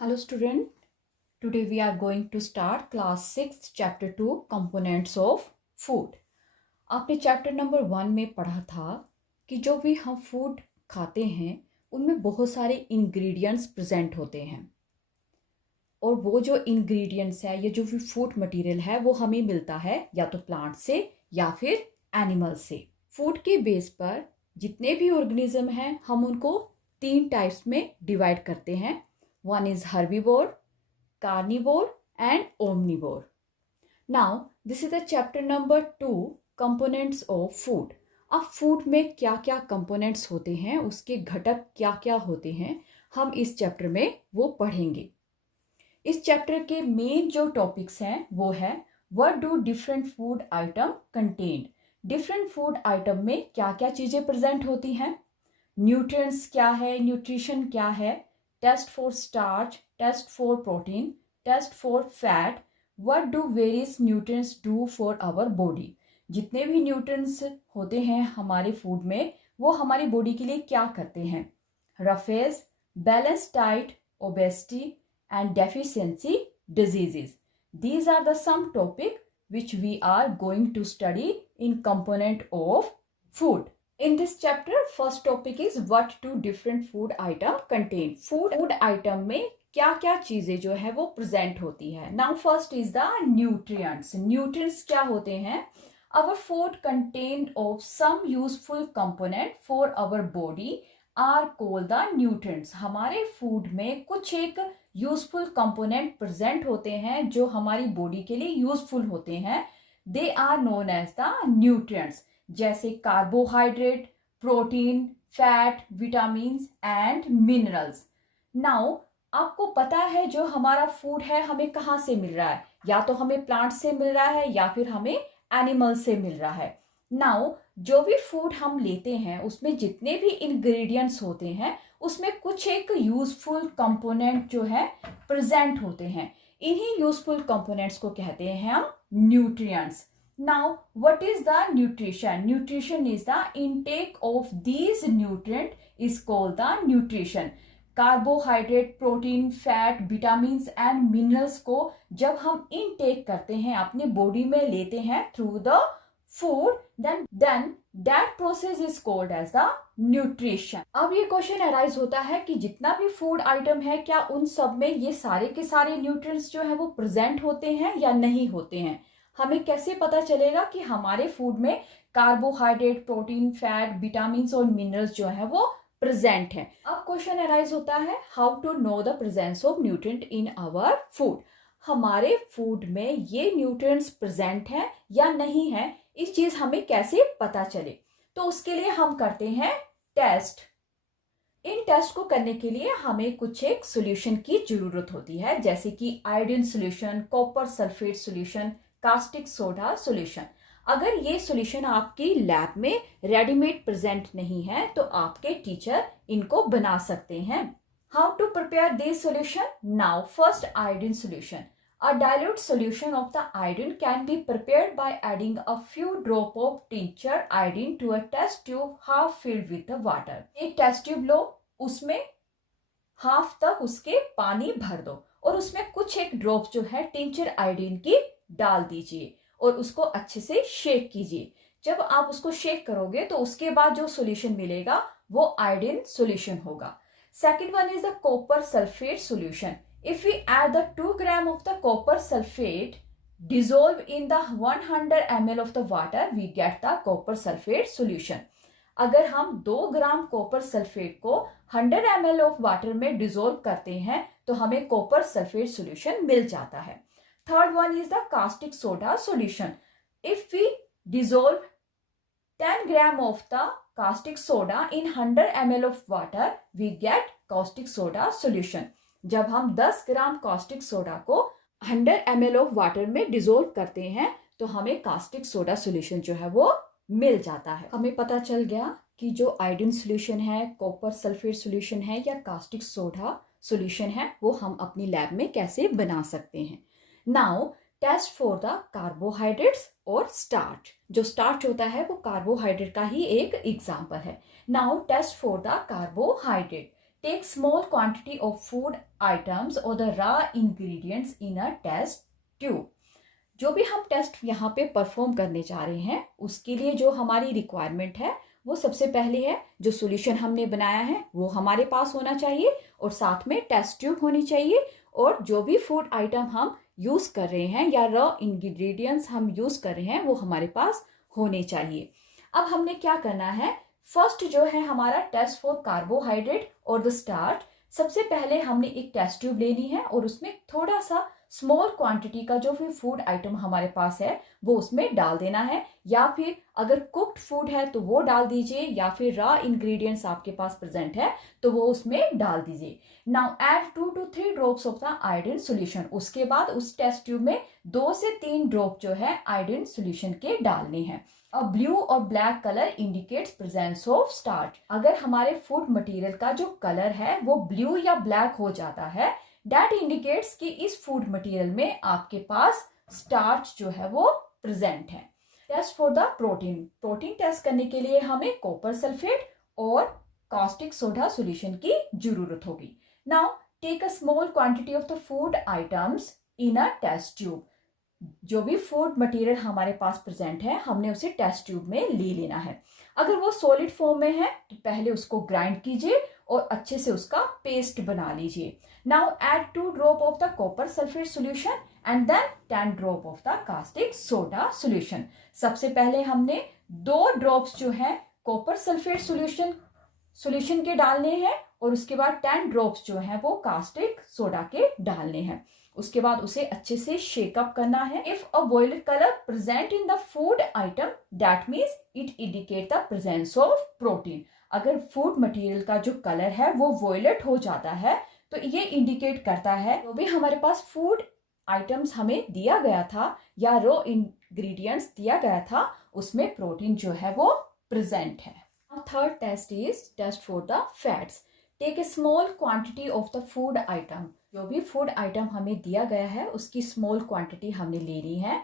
Hello student, today we are going to start class 6 chapter 2 components of food. आपने chapter number 1 में पढ़ा था कि जो भी हम फूड खाते हैं उनमें बहुत सारे इंग्रेडिएंट्स प्रेजेंट होते हैं और वो जो इंग्रेडिएंट्स है या जो भी फूड मटेरियल है वो हमें मिलता है या तो प्लांट से या फिर एनिमल से। फूड के बेस पर जितने भी ऑर्गेनिज्म हैं हम उनको 3 टाइप्स में डिवाइड करते हैं। One is herbivore, carnivore and omnivore. Now, this is the chapter number 2, components of food. अब फूड में क्या क्या कंपोनेंट्स होते हैं, उसके घटक क्या क्या होते हैं, हम इस चैप्टर में वो पढ़ेंगे। इस चैप्टर के मेन जो टॉपिक्स हैं वो है what do different food atom contain. Different food item में क्या क्या चीज़ें प्रेजेंट होती हैं, न्यूट्रिएंट्स क्या है, न्यूट्रिशन क्या है, test for starch, test for protein, test for fat, what do various nutrients do for our body. जितने भी न्यूट्रिएंट्स होते हैं हमारे फूड में वो हमारी बॉडी के लिए क्या करते हैं। Roughage, balance diet, obesity and deficiency diseases, these are the some topic which we are going to study in component of food. In this chapter, first topic is what do different food item contain. Food item में क्या क्या चीजें जो है वो present होती है। Now first is the nutrients. Nutrients क्या होते हैं? Our food contained of some useful component for our body are called the nutrients. हमारे फूड में कुछ एक यूजफुल कंपोनेंट प्रेजेंट होते हैं जो हमारी बॉडी के लिए यूजफुल होते हैं। They are known as the nutrients, जैसे carbohydrate, protein, fat, vitamin and minerals. Now आपको पता है जो हमारा फूड है हमें कहाँ से मिल रहा है, या तो हमें प्लांट से मिल रहा है या फिर हमें एनिमल से मिल रहा है। नाउ जो भी फूड हम लेते हैं उसमें जितने भी इंग्रेडिएंट्स होते हैं उसमें कुछ एक यूजफुल कंपोनेंट जो है प्रेजेंट होते हैं। इन्हीं यूजफुल कंपोनेंट्स को कहते हैं हम nutrients. Now what is the nutrition? Nutrition is the intake of these nutrient is called the nutrition. Carbohydrate, protein, fat, vitamin and minerals को जब हम इनटेक करते हैं, अपने बॉडी में लेते हैं through the food, then that process is called as the nutrition. अब ये क्वेश्चन अराइज होता है कि जितना भी फूड आइटम है क्या उन सब में ये सारे के सारे न्यूट्रिएंट्स जो है वो प्रेजेंट होते हैं या नहीं होते हैं। हमें कैसे पता चलेगा कि हमारे फूड में कार्बोहाइड्रेट, प्रोटीन, फैट, विटामिन और मिनरल्स जो है वो प्रेजेंट है। अब क्वेश्चन अराइज होता है how to know the presence of nutrient in our food. हमारे फूड में ये न्यूट्रिएंट्स प्रेजेंट है या नहीं है, इस चीज हमें कैसे पता चले। तो उसके लिए हम करते हैं टेस्ट। इन टेस्ट को करने के लिए हमें कुछ एक सॉल्यूशन की जरूरत होती है, जैसे कि iodine solution, copper sulphate solution, caustic soda solution. अगर ये सॉल्यूशन आपकी लैब में रेडीमेड प्रेजेंट नहीं है तो आपके टीचर इनको बना सकते हैं। How to prepare this solution? Now first iodine solution. A dilute solution of the iodine can be prepared by adding a few drop of tincture iodine to a test tube half filled with the water. एक test tube लो, उसमें half तक उसके पानी भर दो और उसमें कुछ एक ड्रॉप जो है टिंचर आयोडीन की डाल दीजिए और उसको अच्छे से शेक कीजिए। जब आप उसको शेक करोगे तो उसके बाद जो सॉल्यूशन मिलेगा वो आयोडीन सॉल्यूशन होगा। Second one is the copper sulphate solution. If we add the 2 gram of the copper sulfate dissolved in the 100 ml of the water, we get the copper sulfate solution. अगर हम 2 gram copper sulphate को 100 ml of water में dissolve करते हैं तो हमें copper sulphate solution मिल जाता है। Third one is the caustic soda solution. If we dissolve 10 gram of the caustic soda in 100 ml of water, we get caustic soda solution. जब हम 10 ग्राम कास्टिक सोडा को 100 ml ऑफ वाटर में dissolve करते हैं तो हमें कास्टिक सोडा सॉल्यूशन जो है वो मिल जाता है। हमें पता चल गया कि जो आयोडीन सॉल्यूशन है, कॉपर सल्फेट सॉल्यूशन है या कास्टिक सोडा सॉल्यूशन है वो हम अपनी लैब में कैसे बना सकते हैं। Now test for the carbohydrates और स्टार्च. जो स्टार्च होता है वो कार्बोहाइड्रेट का ही एक एग्जाम्पल है. Now test for the carbohydrate. Take small quantity of food items और the raw ingredients in a test tube. जो भी हम टेस्ट यहाँ पे परफॉर्म करने जा रहे हैं उसके लिए जो हमारी रिक्वायरमेंट है वो सबसे पहले है जो सॉल्यूशन हमने बनाया है वो हमारे पास होना चाहिए और साथ में टेस्ट ट्यूब होनी चाहिए, और जो भी फूड आइटम हम यूज कर रहे हैं या रॉ इंग्रेडिएंट्स हम यूज कर रहे हैं वो हमारे पास होने चाहिए। अब हमने क्या करना है, फर्स्ट जो है हमारा टेस्ट फॉर कार्बोहाइड्रेट और द स्टार्च। सबसे पहले हमने एक टेस्ट ट्यूब लेनी है और उसमें थोड़ा सा स्मॉल क्वांटिटी का जो भी फूड आइटम हमारे पास है वो उसमें डाल देना है, या फिर अगर कुक्ड फूड है तो वो डाल दीजिए, या फिर रॉ इंग्रेडिएंट्स आपके पास प्रेजेंट है तो वो उसमें डाल दीजिए। Now add 2 to 3 drops of the iodine solution. उसके बाद उस टेस्ट ट्यूब में 2 से 3 ड्रॉप जो है आयोडीन सॉल्यूशन के डालने हैं। अब ब्लू और black colour indicates presence of starch. अगर हमारे फूड मटेरियल का जो कलर है वो ब्लू या ब्लैक हो जाता है, दैट इंडिकेट्स कि इस फूड मटेरियल में आपके पास स्टार्च जो है वो प्रेजेंट है। Test for the protein. Protein test करने के लिए हमें कॉपर सल्फेट और कास्टिक सोडा सॉल्यूशन की जरूरत होगी। Now take a small quantity of the food items in a test tube. जो भी फूड मटेरियल हमारे पास प्रेजेंट है हमने उसे टेस्ट ट्यूब में ले लेना है। अगर वो सॉलिड फॉर्म में है तो पहले उसको ग्राइंड कीजिए और अच्छे से उसका पेस्ट बना लीजिए। Now add 2 drop of the copper sulphate solution and then 10 drop of the caustic soda solution. सबसे पहले हमने 2 ड्रॉप्स जो है कॉपर सल्फेट सॉल्यूशन के डालने हैं और उसके बाद 10 ड्रॉप्स जो है वो कास्टिक सोडा के डालने हैं। उसके बाद उसे अच्छे से शेकअप करना है। If a violet colour present in the food item that means it indicate the presence of protein. अगर फूड मटेरियल का जो कलर है वो वॉयलेट हो जाता है तो ये इंडिकेट करता है जो भी हमारे पास फूड आइटम्स हमें दिया गया था या रॉ इंग्रेडिएंट्स दिया गया था उसमें प्रोटीन जो है वो प्रेजेंट है। Third test is test for the fats. Take a small quantity of the food item. जो भी फूड आइटम हमें दिया गया है उसकी स्मॉल क्वांटिटी हमने लेनी है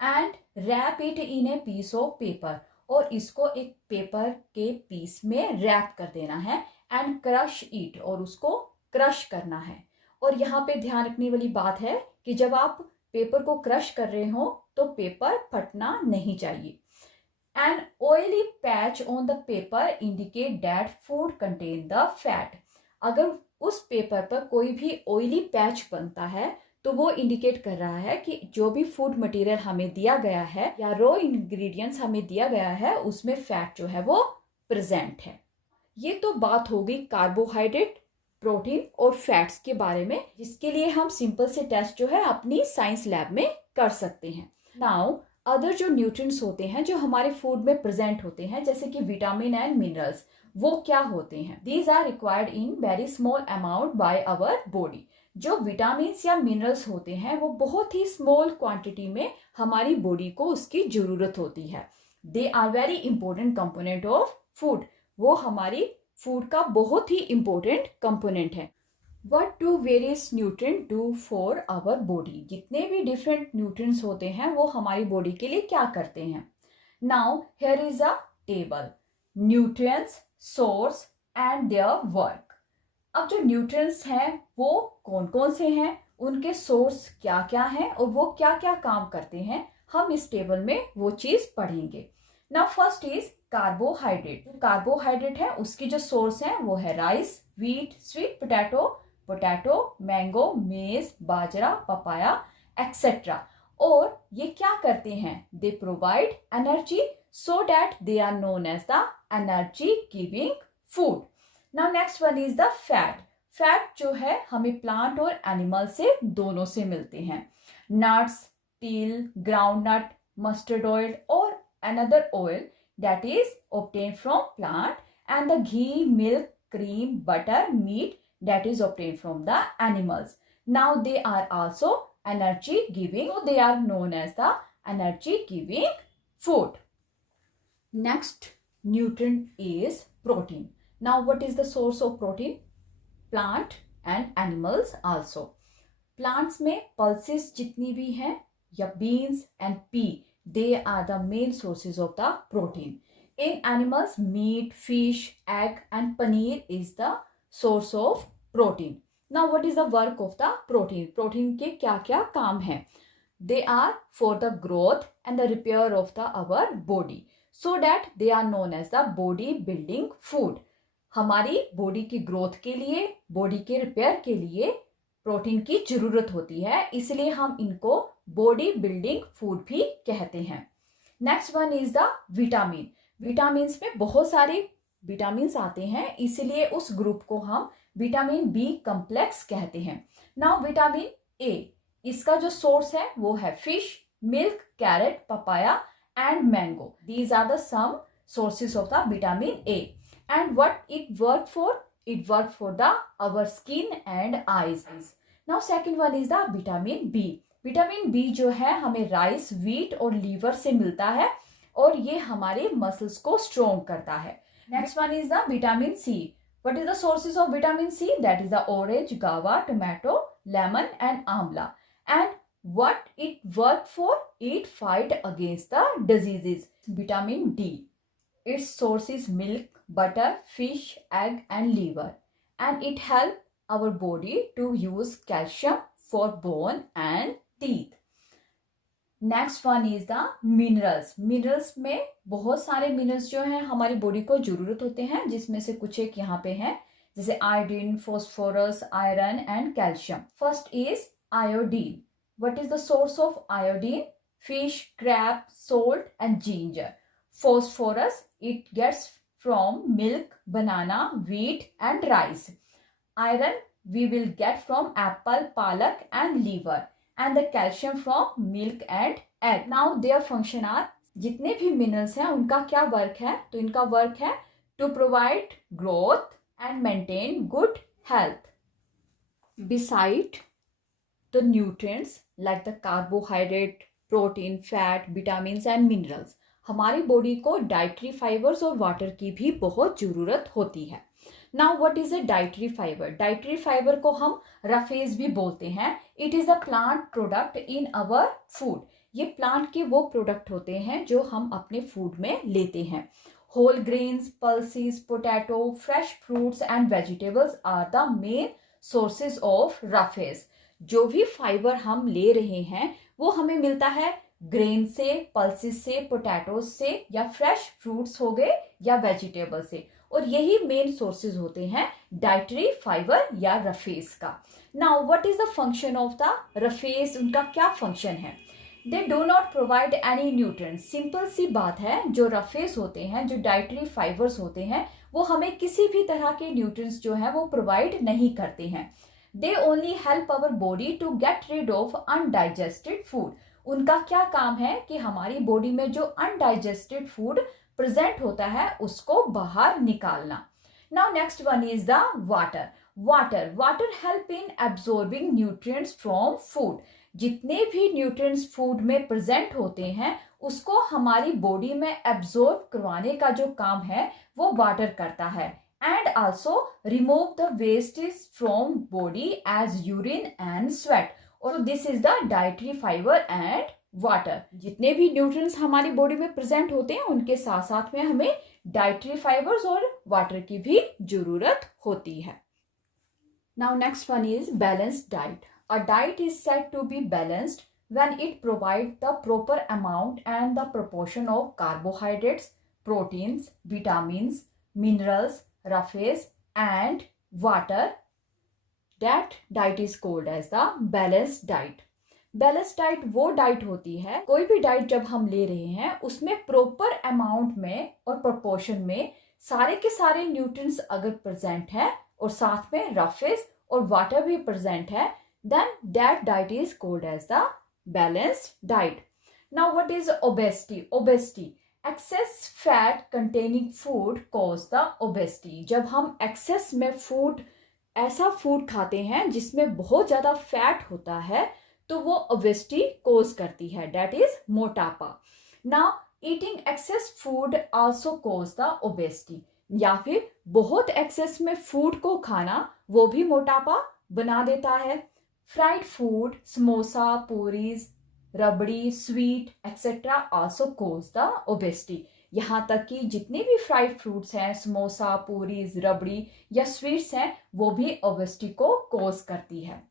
and wrap it in a piece of paper. और इसको एक पेपर के पीस में रैप कर देना है एंड क्रश इट। और उसको क्रश करना है। और यहाँ पे ध्यान रखने वाली बात है कि जब आप पेपर को क्रश कर रहे हो तो पेपर फटना नहीं चाहिए। An oily patch on the paper indicate that food contain the fat. अगर उस पेपर पर कोई भी ऑयली पैच बनता है तो वो इंडिकेट कर रहा है कि जो भी फूड मटेरियल हमें दिया गया है या रॉ इंग्रेडिएंट्स हमें दिया गया है उसमें फैट जो है वो प्रेजेंट है। ये तो बात हो गई कार्बोहाइड्रेट, प्रोटीन और फैट्स के बारे में, जिसके लिए हम सिंपल से टेस्ट जो है अपनी साइंस लैब में कर सकते हैं। नाउ अदर जो न्यूट्रिएंट्स होते हैं जो हमारे फूड में प्रेजेंट होते हैं जैसे कि विटामिन एंड मिनरल्स, वो क्या होते हैं? These are required in very small amount by our body. जो विटामिन या मिनरल्स होते हैं वो बहुत ही स्मॉल क्वांटिटी में हमारी बॉडी को उसकी जरूरत होती है। They are very important component of food. वो हमारी फूड का बहुत ही इंपॉर्टेंट कंपोनेंट है। What do various nutrients do for our body? जितने भी डिफरेंट न्यूट्रिएंट्स होते हैं वो हमारी बॉडी के लिए क्या करते हैं? Now here is a table. Nutrients, source and their work. अब जो न्यूट्रिएंट्स हैं वो कौन कौन से हैं, उनके सोर्स क्या क्या हैं और वो क्या क्या काम करते हैं, हम इस टेबल में वो चीज पढ़ेंगे। Now first is carbohydrate. Carbohydrate है उसकी जो सोर्स है वो है rice, wheat, sweet potato, mango, maize, bajra, papaya et cetera. और ये क्या करते हैं? They provide energy so that they are known as the energy giving food. Now next one is the fat. Fat जो है हमें प्लांट और एनिमल से दोनों से मिलते हैं। नट्स, तिल, ग्राउंड नट, मस्टर्ड ऑयल और another oil that is obtained from plant, and the ghee, milk, cream, butter, meat that is obtained from the animals. Now they are also energy giving, so they are known as the energy giving food. Next nutrient is protein. Now what is the source of protein? Plant and animals also. Plants में pulses जितनी भी हैं या beans and pea, they are the main sources of the protein. In animals, meat, fish, egg and paneer is the source of protein. Now what is the work of the protein? Protein के क्या क्या काम हैं? They are for the growth and the repair of the our body, so that they are known as the body building food. हमारी body की growth के लिए, body के रिपेयर के लिए प्रोटीन की जरूरत होती है, इसलिए हम इनको बॉडी बिल्डिंग फूड भी कहते हैं. Next one is the vitamin. Vitamin में बहुत सारे विटामिन आते हैं, इसलिए उस ग्रुप को हम विटामिन बी कम्प्लेक्स कहते हैं. नाउ विटामिन ए, इसका जो सोर्स है वो है fish, milk, carrot, papaya and mango. These are the some sources of the vitamin A. And what it work for? It work for the our skin and eyes. Now second one is the vitamin B. Vitamin B जो है हमें rice, wheat और liver से मिलता है और ये हमारे मसल्स को स्ट्रॉन्ग करता है. Next one is the vitamin C. What is the sources of vitamin C? That is the orange, guava, tomato, lemon and amla. And what it work for? It fight against the diseases. Vitamin D, its source is milk, butter, fish, egg and liver, and it help our body to use calcium for bone and teeth. Next one is the minerals. Minerals में बहुत सारे minerals जो हैं हमारी body को जरूरत होते हैं, जिसमें से कुछ एक यहाँ पे हैं, जैसे iodine, phosphorus, iron and calcium. First is iodine. What is the source of iodine? Fish, crab, salt and ginger. Phosphorus, it gets from milk, banana, wheat and rice. Iron we will get from apple, palak and liver, and the calcium from milk and egg. Now their function are, जितने भी minerals हैं उनका क्या work है? तो इनका work है to provide growth and maintain good health. Beside the nutrients like the carbohydrate, protein, fat, vitamins and minerals, हमारी बॉडी को डाइटरी फाइबर्स और वाटर की भी बहुत जरूरत होती है. Now what is a dietary fibre? Dietary fibre को हम रफेज भी बोलते हैं. It is a plant product in our food. ये प्लांट के वो प्रोडक्ट होते हैं जो हम अपने फूड में लेते हैं. Whole grains, pulses, potato, fresh fruits and vegetables are the main sources of roughage. जो भी फाइबर हम ले रहे हैं वो हमें मिलता है ग्रेन से, पल्सेस से, पोटैटोज से, या फ्रेश फ्रूट्स हो गए या वेजिटेबल से, और यही मेन सोर्सेज होते हैं डाइटरी फाइबर या रफेज का. Now what is the function of the roughage? उनका क्या फंक्शन है? They do not provide any nutrients. Simple सी बात है, जो रफेज होते हैं, जो डाइटरी फाइबर्स होते हैं, वो हमें किसी भी तरह के न्यूट्रिएंट्स जो है वो प्रोवाइड नहीं करते हैं. They only help our body to get rid of undigested food. उनका क्या काम है कि हमारी बॉडी में जो अनडाइजेस्टेड फूड प्रेजेंट होता है उसको बाहर निकालना. Now next one is the water. Water help in absorbing nutrients from food. जितने भी न्यूट्रिएंट्स फूड में प्रेजेंट होते हैं उसको हमारी बॉडी में एब्जॉर्ब करवाने का जो काम है वो वाटर करता है. And also remove the wastes from body as urine and sweat. और this is the dietary fiber and water. जितने भी न्यूट्रिएंट्स हमारी बॉडी में प्रेजेंट होते हैं उनके साथ साथ में हमें डाइटरी फाइबर्स और वाटर की भी जरूरत होती है. Now next one is balanced diet. A diet is said to be balanced when it provides the proper amount and the proportion of carbohydrates, proteins, vitamins, minerals, rafes and water. That diet is called as the balanced diet. Balance diet वो diet होती है, कोई भी diet जब हम ले रहे हैं उसमें प्रॉपर अमाउंट में और प्रोपोर्शन में सारे के सारे न्यूट्रिएंट्स अगर प्रेजेंट है और साथ में रफेज और वाटर भी प्रेजेंट है, then that diet is called as the balanced diet. Now what is obesity? Excess fat containing food cause the obesity. जब हम एक्सेस में फूड, ऐसा फूड खाते हैं जिसमें बहुत ज़्यादा फैट होता है, तो वो ओबेसिटी कॉज करती है, डेट इज मोटापा. Now eating excess food also cause the obesity. या फिर बहुत एक्सेस में फूड को खाना वो भी मोटापा बना देता है. Fried food, samosa, puris, rabri, sweet etcetera also cause the obesity. यहाँ तक कि जितने भी फ्राइड फ्रूट्स हैं, समोसा, पूरीज, रबड़ी या स्वीट्स हैं, वो भी ओबेसिटी को कॉज करती है।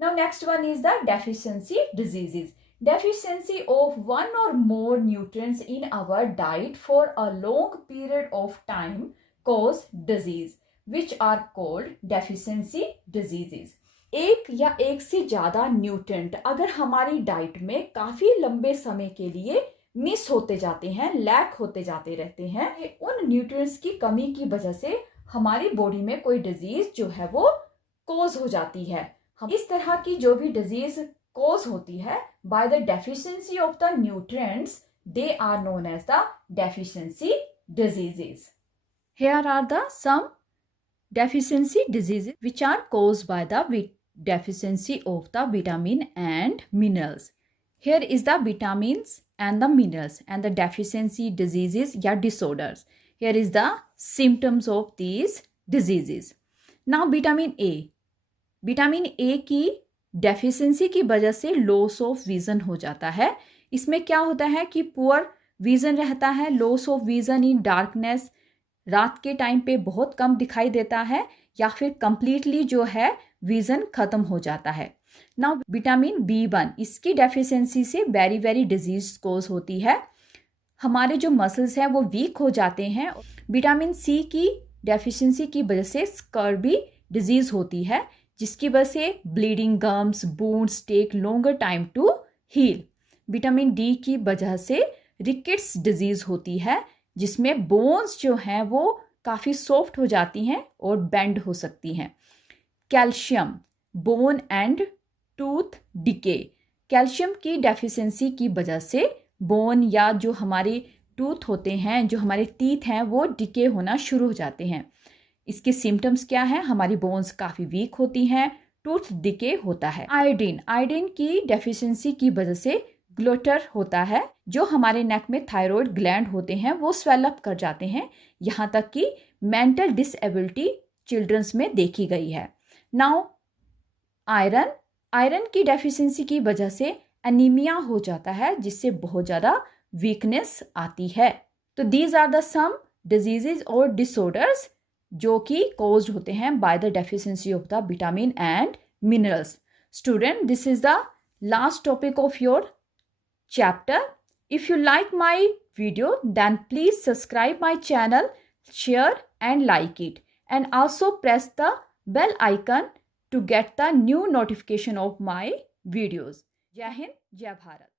Now next one is the deficiency diseases. Deficiency of one or more nutrients in our diet for a long period of time cause disease, which are called deficiency diseases. एक या एक से ज्यादा nutrient अगर हमारी diet में काफी लंबे समय के लिए मिस होते जाते हैं, लैक होते जाते रहते हैं, उन न्यूट्रिएंट्स की कमी की वजह से हमारी बॉडी में कोई डिजीज जो है वो कोज हो जाती है। हम इस तरह की जो भी डिजीज cause होती है by the deficiency of the nutrients, they are known as the deficiency diseases. Here are the some deficiency diseases which are caused by the deficiency of the vitamin and minerals. Here is the vitamins and the minerals and the deficiency diseases या disorders. Here is the symptoms of these diseases. Now vitamin A. Vitamin A की deficiency की वजह से loss of vision हो जाता है। इसमें क्या होता है कि पुअर विजन रहता है, loss of vision in darkness, रात के टाइम पे बहुत कम दिखाई देता है या फिर कंप्लीटली जो है विजन खत्म हो जाता है। नाउ विटामिन B1, इसकी डेफिशिएंसी से वेरी वेरी डिजीज कोज होती है। हमारे जो मसल्स हैं वो वीक हो जाते हैं। विटामिन सी की डेफिशिएंसी की वजह से स्कर्वी डिजीज होती है, जिसकी वजह से bleeding gums, wounds take longer time to heal. Vitamin D की वजह से रिकेट्स डिजीज होती है, जिसमें बोन्स जो हैं वो काफ़ी सॉफ्ट हो जाती हैं और बेंड हो सकती हैं। Calcium, bone and tooth decay. Calcium की डेफिशिएंसी की वजह से बोन या जो हमारे टूथ होते हैं, जो हमारे टीथ हैं, वो डिके होना शुरू हो जाते हैं। इसके सिम्टम्स क्या है? हमारी बोन्स काफ़ी वीक होती हैं, टूथ डिके होता है। आयोडीन, आयोडीन की डेफिशिएंसी की वजह से ग्लोटर होता है, जो हमारे नेक में थायराइड ग्लैंड होते हैं वो स्वेलअप कर जाते हैं। यहाँ तक कि मेंटल डिसेबिलिटी चिल्ड्रंस में देखी गई है। नाउ आयरन, आयरन की डेफिशिएंसी की वजह से एनीमिया हो जाता है, जिससे बहुत ज़्यादा वीकनेस आती है। तो these are the some diseases और डिसऑर्डर्स जो कि कॉज्ड होते हैं by the deficiency of the vitamin and minerals. Student, this is the last topic of your chapter. If you like my video, then please subscribe my channel, share and like it, and also press the bell icon to get the new notification of my videos. Jai Hind, Jai Bharat.